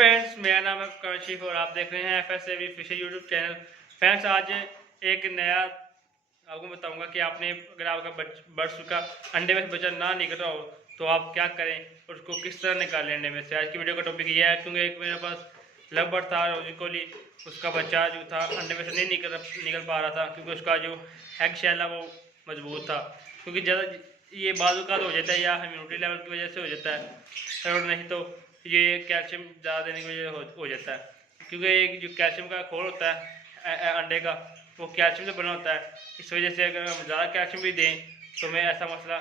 Friends, मेरा नाम है कौशिक और आप देख रहे हैं FSAV Fisher YouTube channel. Friends, आज एक नया आपको बताऊंगा कि आपने अगर आपका बर्ड्स का अंडे में से बच्चा ना निकल रहा हो तो आप क्या करें और उसको किस तरह निकालें अंडे में से। आज की वीडियो का टॉपिक ये है, क्योंकि एक मेरे पास लव बर्ड था रोजिकोली, उसका बच्चा जो था अंडे में से नहीं निकल पा रहा था, क्योंकि उसका जो एग शेल है वो मजबूत था। क्योंकि ज़्यादा ये बाजू का हो जाता है या इम्यूनिटी लेवल की वजह से हो जाता है, और नहीं तो ये कैल्शियम ज़्यादा देने की वजह हो जाता है। क्योंकि एक जो कैल्शियम का खोल होता है अंडे का, वो कैल्शियम से बना होता है। इस वजह से अगर हम ज़्यादा कैल्शियम भी दें तो हमें ऐसा मसला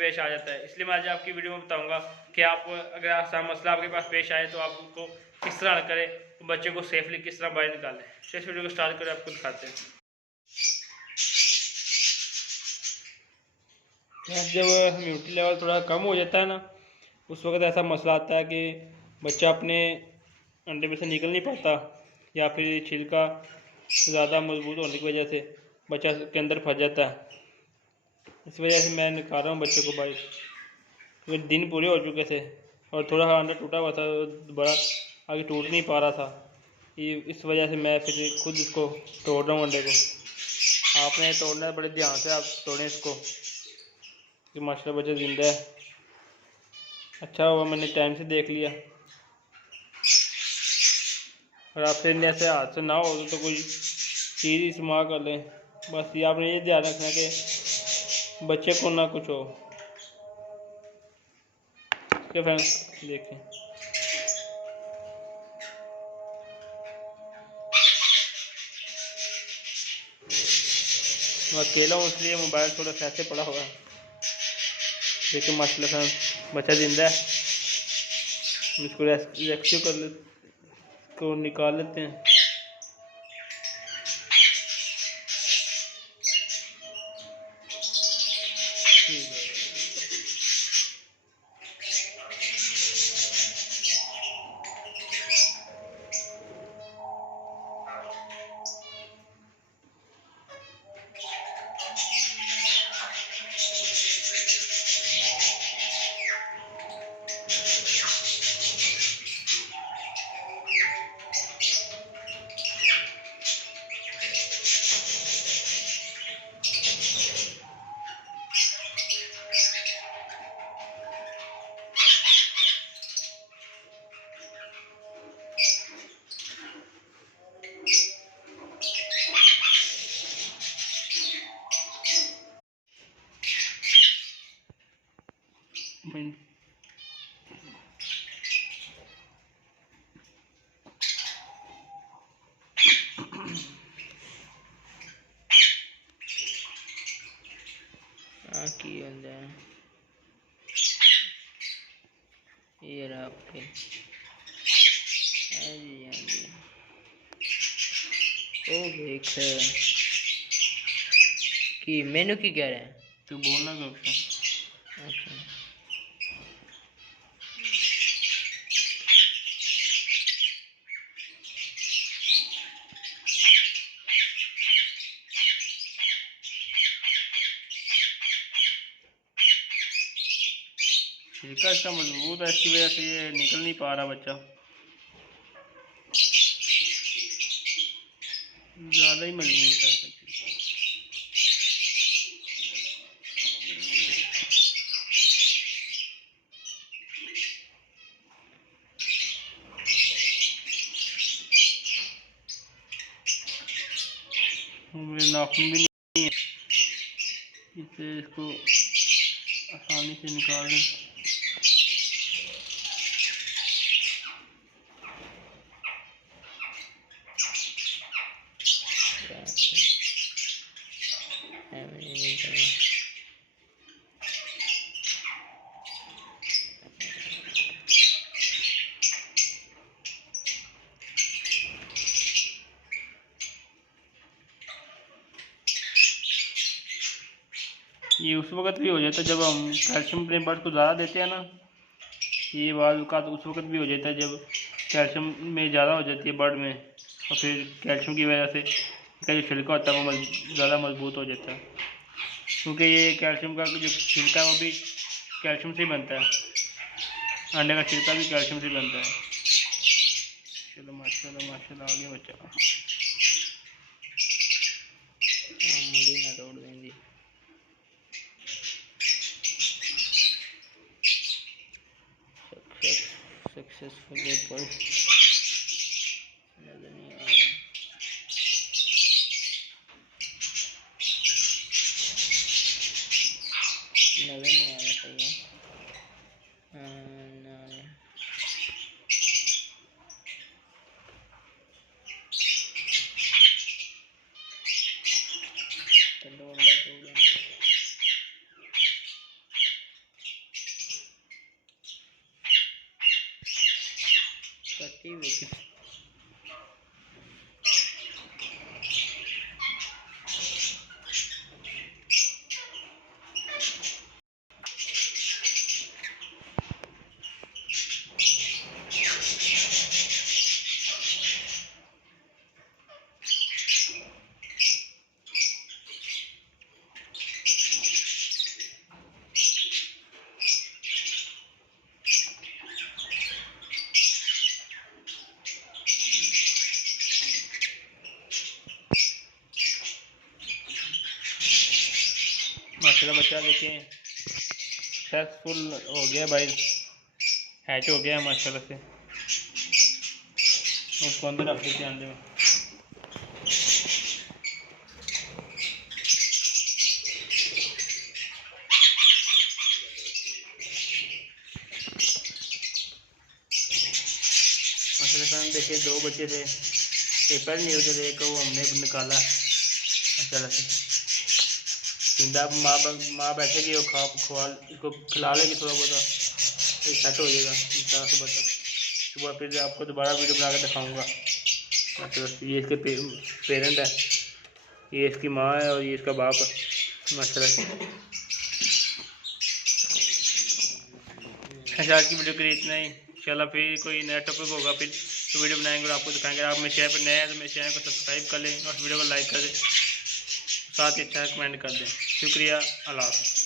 पेश आ जाता है। इसलिए मैं आज आपकी वीडियो में बताऊंगा कि आप अगर ऐसा मसला आपके पास पेश आए तो आप उसको किस तरह हल करें, तो बच्चे को सेफली किस तरह बाहर निकालें। तो इस वीडियो को स्टार्ट करें, आपको दिखाते हैं। जब इम्यूनिटी लेवल थोड़ा कम हो जाता है ना, उस वक्त ऐसा मसला आता है कि बच्चा अपने अंडे में से निकल नहीं पाता, या फिर छिलका ज़्यादा मजबूत होने की वजह से बच्चा के अंदर फंस जाता है। इस वजह से मैं निकाल रहा हूँ बच्चे को बाहर, क्योंकि दिन पूरे हो चुके थे और थोड़ा सा अंडा टूटा हुआ था, बड़ा आगे टूट नहीं पा रहा था। ये इस वजह से मैं फिर खुद इसको तोड़ रहा हूँ अंडे को। आपने तोड़ना है बड़े ध्यान से, आप तोड़ें इसको कि माशाल्लाह बच्चा जिंदा है। अच्छा हुआ मैंने टाइम से देख लिया। और आपसे ऐसे हाथ से ना हो तो कोई चीज़ इस्तेमाल कर लें। बस ये आपने ये ध्यान रखना है कि बच्चे को ना कुछ हो। क्या फ्रेंड्स देखें, मैं अकेला हूँ इसलिए मोबाइल थोड़ा सा ऐसे पड़ा हुआ है, लेकिन माशाल्लाह फ्रेंड्स बच्चा जिंदा है। इसको रेस्क्यू कर ले, को निकाल लेते हैं। की अंदर ये रहा आपके। हाँ जी ओ देख कि मेनू की कह रहे हैं, तू बोलना कब का। अच्छा छिलका इसका मजबूत है, इसकी वजह से ये निकल नहीं पा रहा बच्चा, ज़्यादा ही मजबूत है इसका छिलका। मेरे नाखून भी नहीं है, इससे इसको आसानी से निकाल दें। ये उस वक्त भी हो जाता है जब हम कैल्शियम अपने बर्ड को ज़्यादा देते हैं ना, ये बात का तो उस वक्त भी हो जाता है जब कैल्शियम में ज़्यादा हो जाती है बर्ड में, और फिर कैल्शियम की वजह से इसका जो छिलका होता है वो ज़्यादा मजबूत हो जाता है। क्योंकि ये कैल्शियम का जो छिलका है वो भी कैल्शियम से ही बनता है, अंडे का छिलका भी कैल्शियम से बनता है। माशाल्लाह माशाल्लाह आ गया बच्चा। मुंडी ना तोड़ देंगी। सक्सेसफुल पर नजर नहीं आ रहा, नजर नहीं आ रहा सही है। कटी हुई माशाल्लाह बच्चा देखिए सक्सेसफुल हो गया भाई, हैच हो गया माशाल्लाह से। उसको अंदर रख देते हैं अंडे में। माशाल्लाह देखिए 2 बच्चे थे, एक पहले नहीं होते थे, एक वो हमने निकाला माशाल्लाह से। जिंदा माँ बैठेगी और खवा इसको खिला लेगी थोड़ा बहुत, ये सेट हो जाएगा इंशाल्लाह। सुबह तक सुबह फिर आपको दोबारा वीडियो बना कर दिखाऊँगा। माशाल्लाह ये इसके पेरेंट है, ये इसकी माँ है और ये इसका बाप है माशाल्लाह से। अच्छा आज की वीडियो के लिए इतना ही, इंशाल्लाह फिर कोई नया टॉपिक होगा फिर तो वीडियो बनाएंगे और आपको दिखाएंगे। आप मेरे चैनल पर नए हैं तो मेरे चैनल को सब्सक्राइब कर लें और वीडियो को लाइक कर दें, साथ ही अच्छा कमेंट कर दें। शुक्रिया, अल्लाह हाफ़िज़।